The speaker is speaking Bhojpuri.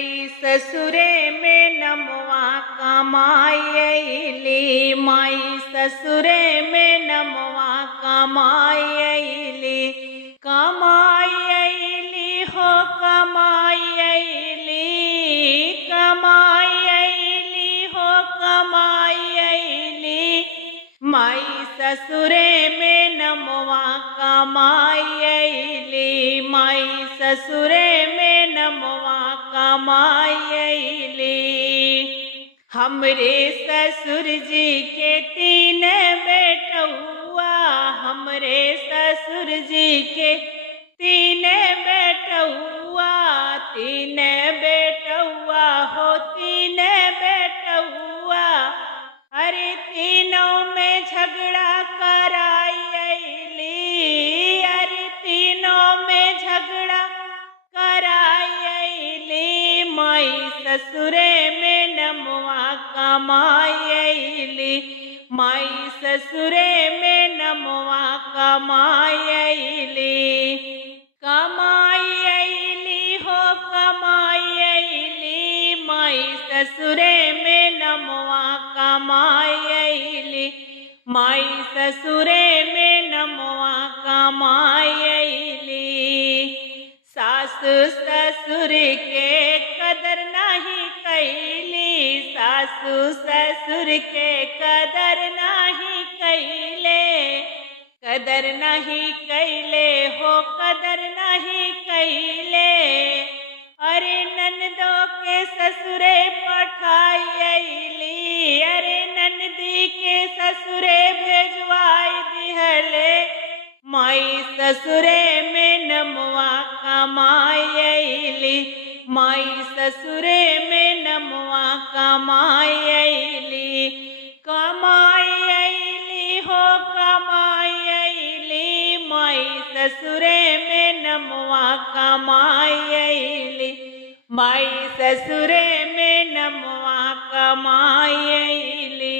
माई ससुरे में नमवा कमायली, माई ससुरे में नमवा कमायली, कमायली हो कमायली, कमायली हो कमायली, माई ससुरे में नमवा कमायली, माई ससुरे में नमवा कमायली। हमरे ससुर जी के 3 बेटउआ, हमरे ससुर जी के 3 बेटउआ, 3 बेटउआ हो 3 बेटउआ, अरे तीनों में झगड़ा करायली, अरे तीनों में झगड़ा करायली, माई ससुरे में नमवा कमायली, माई ससुरे में नमवा कमायली, कमायली हो कमायली, माई ससुरे में नमवा कमायली, माई ससुरे में नमवा कमायली। सासु ससुर के कदर नहीं कैली, सासु ससुर के कदर नहीं कैले, कदर नहीं कैले हो कदर नहीं कैले, अरे ननदो के ससुरे पठायली, अरे ननदी के ससुरे भेजवाई दिहले, माई ससुरे में नमवा कमायली, माई ससुरे में नमवा कमायली, कमायली हो कमायली, माई ससुरे में नमवा कमायली, माई ससुरे में नमवा कमायली।